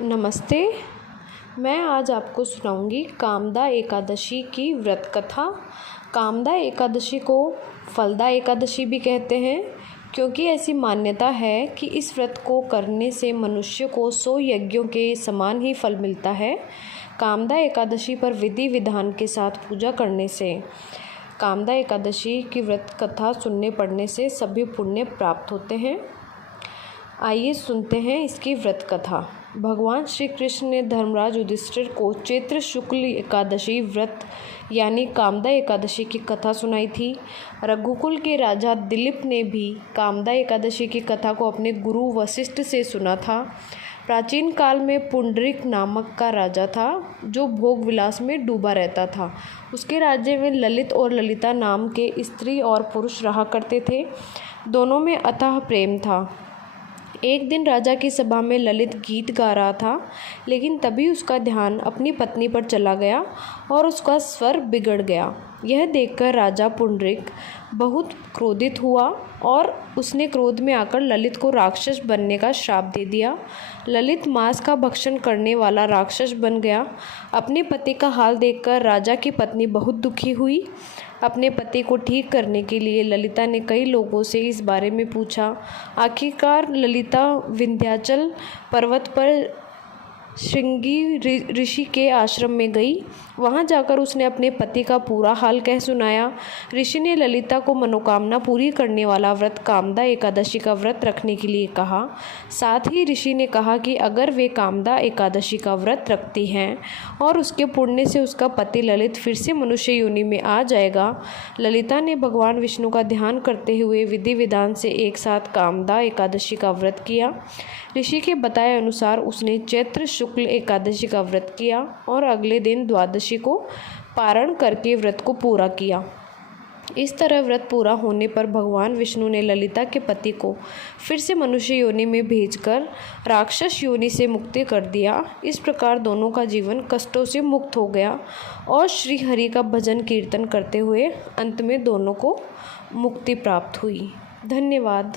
नमस्ते। मैं आज आपको सुनाऊंगी कामदा एकादशी की व्रत कथा। कामदा एकादशी को फलदा एकादशी भी कहते हैं, क्योंकि ऐसी मान्यता है कि इस व्रत को करने से मनुष्य को 100 यज्ञों के समान ही फल मिलता है। कामदा एकादशी पर विधि विधान के साथ पूजा करने से, कामदा एकादशी की व्रत कथा सुनने पढ़ने से सभी पुण्य प्राप्त होते हैं। आइए सुनते हैं इसकी व्रत कथा। भगवान श्री कृष्ण ने धर्मराज युधिष्ठिर को चैत्र शुक्ल एकादशी व्रत यानी कामदा एकादशी की कथा सुनाई थी। रघुकुल के राजा दिलीप ने भी कामदा एकादशी की कथा को अपने गुरु वशिष्ठ से सुना था। प्राचीन काल में पुंडरीक नामक का राजा था, जो भोग विलास में डूबा रहता था। उसके राज्य में ललित और ललिता नाम के स्त्री और पुरुष रहा करते थे। दोनों में अथाह प्रेम था। एक दिन राजा की सभा में ललित गीत गा रहा था, लेकिन तभी उसका ध्यान अपनी पत्नी पर चला गया और उसका स्वर बिगड़ गया। यह देखकर राजा पुंडरीक बहुत क्रोधित हुआ और उसने क्रोध में आकर ललित को राक्षस बनने का श्राप दे दिया। ललित मांस का भक्षण करने वाला राक्षस बन गया। अपने पति का हाल देखकर राजा की पत्नी बहुत दुखी हुई। अपने पति को ठीक करने के लिए ललिता ने कई लोगों से इस बारे में पूछा। आखिरकार ललिता विंध्याचल पर्वत पर श्रृंगी ऋषि के आश्रम में गई। वहां जाकर उसने अपने पति का पूरा हाल कह सुनाया। ऋषि ने ललिता को मनोकामना पूरी करने वाला व्रत कामदा एकादशी का व्रत रखने के लिए कहा। साथ ही ऋषि ने कहा कि अगर वे कामदा एकादशी का व्रत रखती हैं और उसके पुण्य से उसका पति ललित फिर से मनुष्य योनि में आ जाएगा। ललिता ने भगवान विष्णु का ध्यान करते हुए विधि विधान से एक साथ कामदा एकादशी का व्रत किया। ऋषि के बताए अनुसार उसने चैत्र शुक्ल एकादशी का व्रत किया और अगले दिन द्वादशी को पारण करके व्रत को पूरा किया। इस तरह व्रत पूरा होने पर भगवान विष्णु ने ललिता के पति को फिर से मनुष्य योनि में भेजकर राक्षस योनि से मुक्ति कर दिया। इस प्रकार दोनों का जीवन कष्टों से मुक्त हो गया और श्री हरि का भजन कीर्तन करते हुए अंत में दोनों को मुक्ति प्राप्त हुई। धन्यवाद।